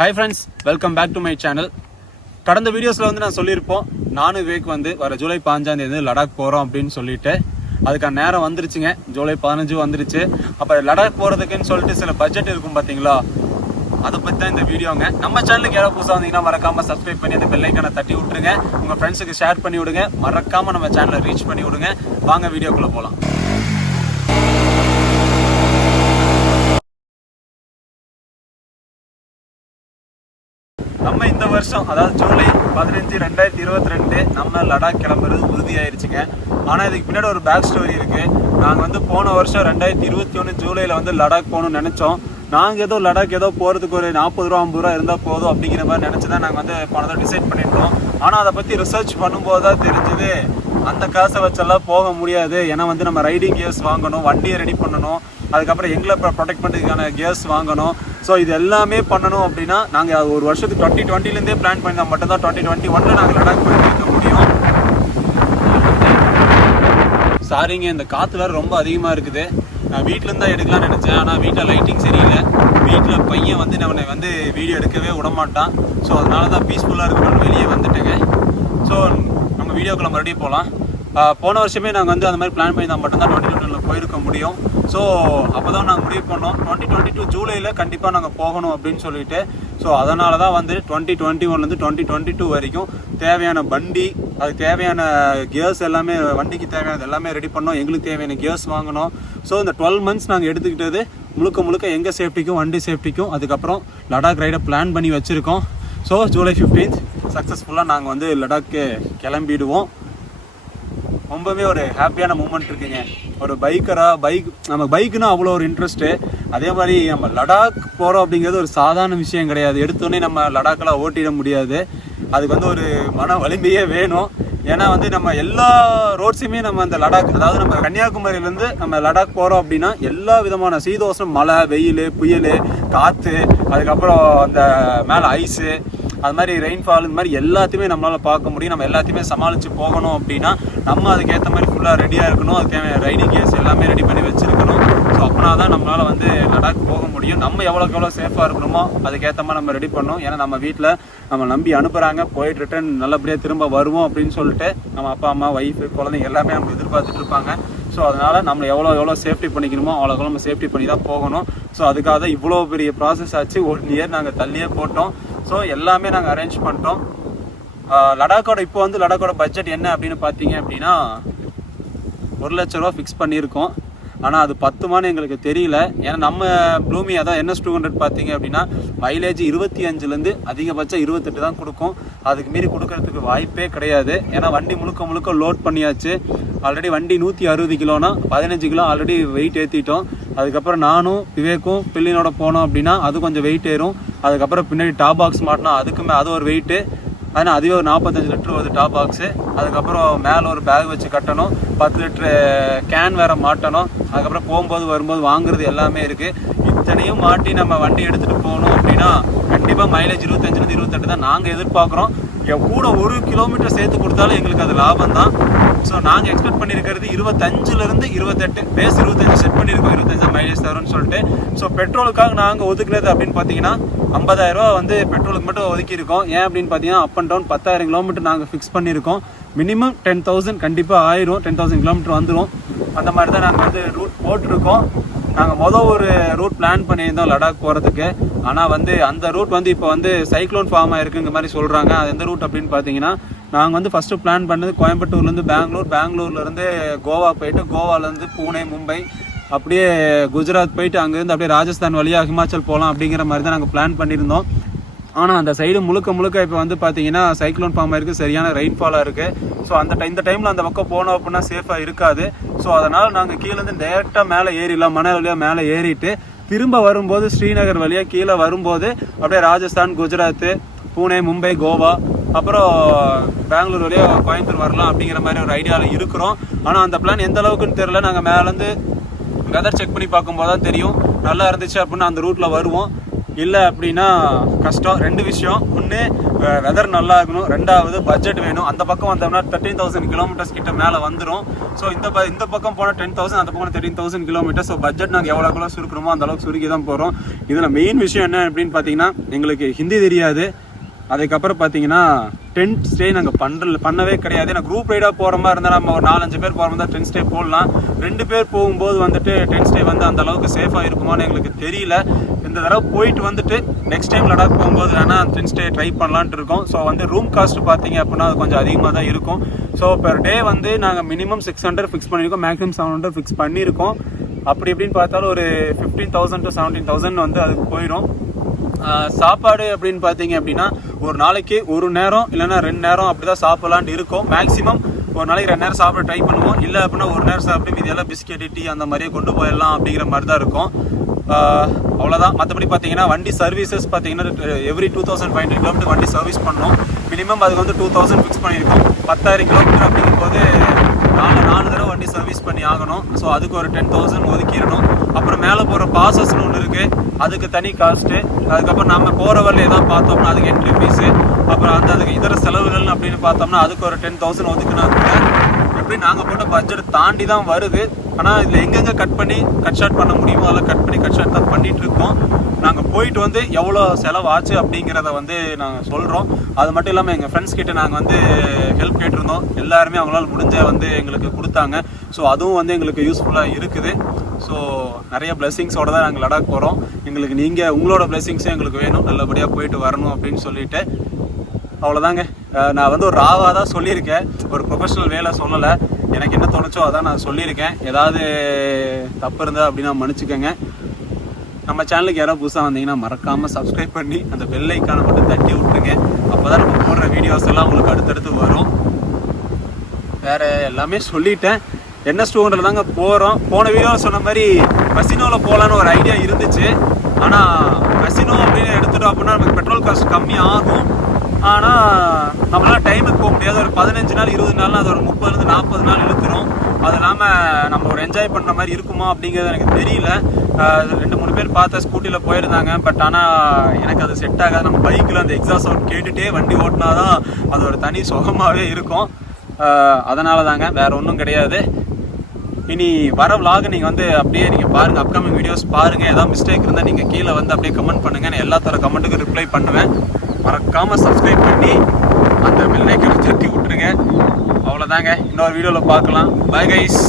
Hi friends, welcome back to my channel. கடந்த வீடியோஸ்ல வந்து நான் சொல்லியிருப்போம் நானும் விவேக் வந்து வர ஜூலை 15ஆம் தேதி லடாக் போறோம் அப்படின்னு சொல்லிட்டு அதுக்கான நேரம் வந்துருச்சுங்க. ஜூலை 15 வந்துருச்சு. அப்ப லடாக் போறதுக்குன்னு சொல்லிட்டு சில பட்ஜெட் இருக்கும் பாத்தீங்களா, அதை பத்தி தான் இந்த வீடியோங்க. நம்ம சேனலுக்கு யாராவது புதுசாக வந்தீங்கன்னா மறக்காம சப்ஸ்கிரைப் பண்ணி அந்த பெல் ஐக்கானை தட்டி விட்டுருங்க. உங்க ஃப்ரெண்ட்ஸுக்கு ஷேர் பண்ணி விடுங்க. மறக்காம நம்ம சேனலை ரீச் பண்ணி விடுங்க. வாங்க வீடியோக்குள்ள போலாம். நம்ம இந்த வருஷம் அதாவது ஜூலை 15, 2022 நம்ம லடாக் கிளம்புறது உறுதியாயிருச்சுங்க. ஆனால் இதுக்கு பின்னாடி ஒரு பேக் ஸ்டோரி இருக்குது. நாங்கள் வந்து போன வருஷம் 2021 ஜூலையில் வந்து லடாக் போகணும்னு நினச்சோம். நாங்கள் ஏதோ லடாக் ஏதோ போகிறதுக்கு ஒரு 40 ரூபா 50 ரூபா இருந்தால் போதும் அப்படிங்கிற மாதிரி நினச்சி தான் நாங்கள் வந்து போனதை டிசைட் பண்ணிட்டோம். ஆனால் அதை பற்றி ரிசர்ச் பண்ணும்போது தான் தெரிஞ்சுது அந்த காசை வச்செல்லாம் போக முடியாது. ஏன்னா வந்து நம்ம ரைடிங் கியர்ஸ் வாங்கணும், வண்டியை ரெடி பண்ணணும், அதுக்கப்புறம் எங்களை ப்ரொடெக்ட் பண்ணுறதுக்கான கியர்ஸ் வாங்கணும். ஸோ இது எல்லாமே பண்ணணும் அப்படின்னா நாங்கள் ஒரு வருஷத்துக்கு 2020லேருந்தே பிளான் பண்ணால் மட்டும்தான் 2021 நாங்கள் லடாக் போயிருக்க முடியும். சாரிங்க, இந்த காற்று வேறு ரொம்ப அதிகமாக இருக்குது. நான் வீட்டிலேருந்து தான் எடுக்கலாம்னு நினச்சேன். ஆனால் வீட்டில் லைட்டிங் சரியில்லை. வீட்டில் பையன் வந்து நம்மளை வந்து வீடியோ எடுக்கவே விடமாட்டான். ஸோ அதனால தான் பீஸ்ஃபுல்லாக இருக்கணும்னு வெளியே வந்துட்டேங்க. ஸோ நம்ம வீடியோக்குள்ள மறுபடியும் போகலாம். போன வருஷமே நாங்கள் வந்து அந்த மாதிரி பிளான் பண்ணி தான் மட்டும்தான் 2021 போயிருக்க முடியும். ஸோ அப்போ தான் நாங்கள் முடிவு பண்ணோம் 2022 ஜூலையில் கண்டிப்பாக நாங்கள் போகணும் அப்படின்னு சொல்லிட்டு. ஸோ அதனால தான் வந்து 2021 2022 வரைக்கும் தேவையான வண்டி, அதுக்கு தேவையான கியர்ஸ் எல்லாமே, வண்டிக்கு தேவையானது எல்லாமே ரெடி பண்ணோம். எங்களுக்கு தேவையான கியர்ஸ் வாங்கணும். ஸோ இந்த 12 மந்த்ஸ் நாங்கள் எடுத்துக்கிட்டது முழுக்க எங்கள் சேஃப்டிக்கும் வண்டி சேஃப்டிக்கும். அதுக்கப்புறம் லடாக் ரைடை பிளான் பண்ணி வச்சுருக்கோம். ஸோ ஜூலை 15 சக்ஸஸ்ஃபுல்லாக நாங்கள் வந்து லடாக்கு கிளம்பிடுவோம். ரொம்பவே ஒரு ஹாப்பியான மூமெண்ட் இருக்குங்க. ஒரு நம்ம பைக்குன்னா அவ்வளோ ஒரு இன்ட்ரெஸ்ட்டு. அதே மாதிரி நம்ம லடாக் போகிறோம் அப்படிங்கிறது ஒரு சாதாரண விஷயம் கிடையாது. எடுத்தோடனே நம்ம லடாக்கில் ஓட்டிட முடியாது. அதுக்கு வந்து ஒரு மன வலிமையே வேணும். ஏன்னா வந்து நம்ம எல்லா ரோட்ஸுமே நம்ம அந்த லடாக், அதாவது நம்ம கன்னியாகுமரியிலேருந்து நம்ம லடாக் போகிறோம் அப்படின்னா எல்லா விதமான சீதோஷம், மழை, வெயில், புயல், காற்று, அதுக்கப்புறம் அந்த மேலே ஐஸு, அது மாதிரி ரெயின்ஃபால், இந்த மாதிரி எல்லாத்தையுமே நம்மளால் பார்க்க முடியும். நம்ம எல்லாத்தையுமே சமாளித்து போகணும் அப்படின்னா நம்ம அதுக்கேற்ற மாதிரி ஃபுல்லாக ரெடியாக இருக்கணும். அதுக்கான ரைடிங் கேஸ் எல்லாமே ரெடி பண்ணி வச்சுருக்கணும். ஸோ அப்படின்னா தான் நம்மளால் வந்து லடாக் போக முடியும். நம்ம எவ்வளோக்கு எவ்வளோ சேஃபாக இருக்கணுமோ அதுக்கேற்ற மாதிரி நம்ம ரெடி பண்ணணும். ஏன்னா நம்ம வீட்டில் நம்ம நம்பி அனுப்புகிறாங்க, போயிட்டு ரிட்டர்ன் நல்லபடியாக திரும்ப வருவோம் அப்படின்னு சொல்லிட்டு நம்ம அப்பா அம்மா, ஒய்ஃபு, குழந்தைங்க எல்லாமே நம்ம எதிர்பார்த்துட்டு இருப்பாங்க. ஸோ அதனால் நம்மளை எவ்வளோ சேஃப்டி பண்ணிக்கணுமோ அவ்வளோக்கு நம்ம சேஃப்டி பண்ணி தான் போகணும். ஸோ அதுக்காக தான் இவ்வளோ பெரிய ப்ராசஸ் ஆச்சு. 1 இயர் நாங்கள் தள்ளியே போட்டோம். ஸோ எல்லாமே நாங்கள் அரேஞ்ச் பண்ணிட்டோம். லடாக்கோட இப்போ வந்து லடாக்கோட பட்ஜெட் என்ன அப்படின்னு பார்த்தீங்க அப்படின்னா 1 லட்ச ரூபா ஃபிக்ஸ் பண்ணியிருக்கோம். ஆனால் அது பத்துமான்னு எங்களுக்கு தெரியல. ஏன்னா நம்ம ப்ளூமி அதான் NS200 பார்த்தீங்க அப்படின்னா மைலேஜ் 25லேருந்து அதிகபட்சம் 28 தான் கொடுக்கும். அதுக்கு மீறி கொடுக்கறதுக்கு வாய்ப்பே கிடையாது. ஏன்னா வண்டி முழுக்க லோட் பண்ணியாச்சு. ஆல்ரெடி வண்டி 160 கிலோனா 15 கிலோ ஆல்ரெடி வெயிட் ஏற்றிட்டோம். அதுக்கப்புறம் நானும் விவேக்கும் பில்லினோட போனோம் அப்படின்னா அது கொஞ்சம் வெயிட் ஏறும். அதுக்கப்புறம் பின்னாடி டாப் பாக்ஸ் மாட்டினா அது ஒரு வெயிட்டு. ஆனால் அதுவே ஒரு 45 லிட்டர் வருது டாப் பாக்ஸு. அதுக்கப்புறம் மேலே ஒரு பேக் வச்சு கட்டணும், 10 லிட்டரு கேன் வேறு மாட்டணும். அதுக்கப்புறம் போகும்போது வரும்போது வாங்குறது எல்லாமே இருக்குது. இத்தனையும் மாட்டி நம்ம வண்டி எடுத்துகிட்டு போகணும் அப்படின்னா கண்டிப்பாக மைலேஜ் 25லேருந்து 28 தான் நாங்கள் எதிர்பார்க்குறோம். கூட 1 கிலோமீட்டர் சேர்த்து கொடுத்தாலும் எங்களுக்கு அது லாபம் தான். ஸோ நாங்கள் எக்ஸ்பெக்ட் பண்ணியிருக்கிறது 25லேருந்து 28, பேஸ் 25 செட் பண்ணியிருக்கோம். 25 மைலேஜ் தரும்னு சொல்லிட்டு. ஸோ பெட்ரோலுக்காக நாங்கள் ஒதுக்குறது அப்படின்னு பார்த்தீங்கன்னா 50,000 ரூபா வந்து பெட்ரோலுக்கு மட்டும் ஒதுக்கியிருக்கோம். ஏன் அப்படின்னு பார்த்தீங்கன்னா அப் அண்ட் டவுன் 10,000 கிலோமீட்டர் நாங்கள் ஃபிக்ஸ் பண்ணியிருக்கோம். மினிமம் 10,000 கண்டிப்பாக ஆயிரும். 10,000 கிலோமீட்டர் வந்துடும். அந்த மாதிரி தான் நாங்கள் வந்து ரூட் போட்டிருக்கோம். நாங்கள் ஒரு ரூட் பிளான் பண்ணியிருந்தோம் லடாக் போகிறதுக்கு. ஆனால் வந்து அந்த ரூட் வந்து இப்போ வந்து சைக்ளோன் ஃபார்ம் ஆகிருக்குங்கிற மாதிரி சொல்கிறாங்க. அது எந்த ரூட் அப்படின்னு பார்த்தீங்கன்னா நாங்கள் வந்து ஃபஸ்ட்டு பிளான் பண்ணது கோயம்புத்தூர்லேருந்து பெங்களூர்லேருந்து கோவா போயிட்டு, கோவாலேருந்து பூனே, மும்பை, அப்படியே குஜராத் போயிட்டு அங்கேருந்து அப்படியே ராஜஸ்தான் வழியாக ஹிமாச்சல் போகலாம் அப்படிங்கிற மாதிரி தான் நாங்கள் பிளான் பண்ணியிருந்தோம். ஆனால் அந்த சைடு முழுக்க இப்போ வந்து பார்த்தீங்கன்னா சைக்ளோன் ஃபார்ம் ஆகிருக்கு, சரியான ரெயின்ஃபாலாக இருக்குது. ஸோ இந்த டைமில் அந்த பக்கம் போனோம் அப்படின்னா சேஃபாக இருக்காது. ஸோ அதனால் நாங்கள் கீழேருந்து டேரெக்டாக மேலே ஏறிடலாம், மணல் வழியாக மேலே ஏறிட்டு திரும்ப வரும்போது ஸ்ரீநகர் வழியாக கீழே வரும்போது அப்படியே ராஜஸ்தான், குஜராத்து, பூனே, மும்பை, கோவா, அப்புறம் பெங்களூர் வழியாக கோயம்புத்தூர் வரலாம் அப்படிங்கிற மாதிரி ஒரு ஐடியாவில் இருக்கிறோம். ஆனால் அந்த பிளான் எந்த அளவுக்குன்னு தெரியல. நாங்கள் மேலேருந்து வெதர் செக் பண்ணி பார்க்கும்போது தான் தெரியும். நல்லா இருந்துச்சு அப்படின்னா அந்த ரூட்டில் வருவோம். இல்லை அப்படின்னா கஷ்டம். 2 விஷயம், ஒன்று வெதர் நல்லா இருக்கணும், 2வது பட்ஜெட் வேணும். அந்த பக்கம் வந்தோம்னா 13,000 கிலோமீட்டர்ஸ் கிட்ட மேலே வந்துடும். ஸோ இந்த பக்கம் போனால் 10,000, அந்த பக்கம் 13,000 கிலோமீட்டர். ஸோ பட்ஜெட் நாங்கள் எவ்வளோக்குள்ள சுருக்கிறோமோ அந்த அளவுக்கு சுருக்கி தான் போகிறோம். இதில் மெயின் விஷயம் என்ன அப்படின்னு பார்த்தீங்கன்னா, எங்களுக்கு ஹிந்தி தெரியாது. அதுக்கப்புறம் பார்த்தீங்கன்னா டென்ட் ஸ்டே நாங்கள் பண்ணவே கிடையாது. நான் குரூப் ரைடாக போகிற மாதிரி இருந்தால் நம்ம ஒரு 4-5 பேர் போகிற மாதிரி தான் டென்ட் ஸ்டே போடலாம். 2 பேர் போகும்போது வந்துட்டு டென்ட் ஸ்டே வந்து அந்த அளவுக்கு சேஃபாக இருக்குமான்னு எங்களுக்கு தெரியல. இந்த தடவை போயிட்டு வந்துட்டு நெக்ஸ்ட் டைம் லடாக் போகும்போது வேணால் டென்ட் ஸ்டே ட்ரை பண்ணலான்ட்டு இருக்கோம். ஸோ வந்து ரூம் காஸ்ட் பார்த்தீங்க அப்படின்னா அது கொஞ்சம் அதிகமாக தான் இருக்கும். ஸோ பெர் டே வந்து நாங்கள் மினிமம் 600 ஃபிக்ஸ் பண்ணியிருக்கோம், மேக்ஸிமம் 700 ஃபிக்ஸ் பண்ணியிருக்கோம். அப்படி இப்படின்னு பார்த்தாலும் ஒரு 15,000 to 17,000 வந்து அதுக்கு போயிடும். சாப்பாடு அப்படின்னு பார்த்தீங்க அப்படின்னா ஒரு நாளைக்கு 1 நேரம் இல்லைன்னா 2 நேரம் அப்படி தான் சாப்பிட்லான்ட்டு இருக்கும். மேக்ஸிமம் ஒரு நாளைக்கு 2 நேரம் சாப்பிட ட்ரை பண்ணுவோம். இல்லை அப்படின்னா 1 நேரம் சாப்பிட்டு மீதியெல்லாம் பிஸ்கெட், டீ அந்த மாதிரியே கொண்டு போயிடலாம் அப்படிங்கிற மாதிரி தான் இருக்கும். அவ்வளோதான். மற்றபடி பார்த்தீங்கன்னா வண்டி சர்வீசஸ் பார்த்தீங்கன்னா எவ்ரி 2,500 கிலோமீட்டர் வண்டி சர்வீஸ் பண்ணோம். மினிமம் அதுக்கு வந்து 2,000 ஃபிக்ஸ் பண்ணியிருக்கோம். 10,000 கிலோமீட்டர் அப்படிங்கும்போது 4 தடவை வண்டி சர்வீஸ் பண்ணி ஆகணும். ஸோ அதுக்கு ஒரு 10,000 ஒதுக்கிடணும். அப்புறம் மேலே போகிற பாசஸ்னு ஒன்று இருக்குது, அதுக்கு தனி காஸ்ட்டு. அதுக்கப்புறம் நம்ம போகிற வரல ஏதாவது பார்த்தோம்னா அதுக்கு என்ட்ரி ஃபீஸு. அப்புறம் அதுக்கு இதர செலவுகள் அப்படின்னு பார்த்தோம்னா அதுக்கு ஒரு 10,000 ஒதுக்குனாங்க. எப்படி நாங்கள் போட்ட பட்ஜெட் தாண்டி தான் வருது. ஆனால் இதில் எங்கெங்கே கட் ஷார்ட் பண்ண முடியுமோ அதெல்லாம் கட் ஷார்ட் தான் பண்ணிகிட்டு இருக்கோம். நாங்கள் போயிட்டு வந்து எவ்வளோ செலவாச்சு அப்படிங்கிறத வந்து நாங்கள் சொல்கிறோம். அது மட்டும் இல்லாமல் எங்கள் ஃப்ரெண்ட்ஸ் கிட்ட நாங்கள் வந்து ஹெல்ப் கேட்டிருந்தோம். எல்லாருமே அவங்களால முடிஞ்ச வந்து எங்களுக்கு கொடுத்தாங்க. ஸோ அதுவும் வந்து எங்களுக்கு யூஸ்ஃபுல்லாக இருக்குது. ஸோ நிறைய பிளெஸிங்ஸோடு தான் நாங்கள் லடாக் போகிறோம். எங்களுக்கு உங்களோட பிளெஸிங்ஸும் எங்களுக்கு வேணும், நல்லபடியாக போயிட்டு வரணும் அப்படின்னு சொல்லிட்டு. அவ்வளோதாங்க. நான் வந்து ஒரு ராவாக தான் சொல்லியிருக்கேன், ஒரு ப்ரொஃபஷனல் வேலை சொல்லலை. எனக்கு என்ன தோணுச்சோ அதான் நான் சொல்லியிருக்கேன். ஏதாவது தப்பு இருந்தால் அப்படின்னா மன்னிச்சுக்கோங்க. நம்ம சேனலுக்கு யாராவது புதுசாக வந்தீங்கன்னா மறக்காமல் சப்ஸ்கிரைப் பண்ணி அந்த பெல் ஐக்கானை மட்டும் தட்டி விட்டுருங்க. அப்போ தான் நம்ம போடுற வீடியோஸ் எல்லாம் உங்களுக்கு அடுத்தடுத்து வரும். வேறு எல்லாமே சொல்லிட்டேன். NS200 தாங்க போகிறோம். போன வீடியோவில் சொன்ன மாதிரி கசினோவில் போகலான்னு ஒரு ஐடியா இருந்துச்சு. ஆனால் கசினோ அப்படின்னு எடுத்துட்டோம் அப்படின்னா நமக்கு பெட்ரோல் காஸ்ட் கம்மி ஆகும். ஆனால் நம்மளால் டைமுக்கு போக முடியாது. ஒரு 15 நாள் 20 நாள்னா அது ஒரு 30-40 நாள் இழுத்துரும். அது இல்லாமல் நம்ம ஒரு என்ஜாய் பண்ணுற மாதிரி இருக்குமா அப்படிங்கிறது எனக்கு தெரியல. 2-3 பேர் பார்த்த ஸ்கூட்டியில் போயிருந்தாங்க. பட் ஆனால் எனக்கு அது செட் ஆகாது. நம்ம பைக்கில் அந்த எக்ஸாஸ்ட் சவுண்ட் கேட்டுகிட்டே வண்டி ஓட்டினா தான் அது ஒரு தனி சுகமாகவே இருக்கும். அதனால தாங்க, வேறு ஒன்றும் கிடையாது. இனி வர vlog நீங்கள் வந்து அப்படியே நீங்கள் பாருங்கள், அப்கமிங் வீடியோஸ் பாருங்கள். ஏதாவது மிஸ்டேக் இருந்தால் நீங்கள் கீழே வந்து அப்படியே கமெண்ட் பண்ணுங்கள். நான் எல்லா தர கமெண்ட்டுக்கும் ரிப்ளை பண்ணுவேன். மறக்காமல் சப்ஸ்கிரைப் பண்ணி அந்த பெல் ஐக்கானை தட்டி விட்டுருங்க. அவ்வளோதாங்க. இன்னொரு வீடியோவில் பார்க்கலாம். Bye guys.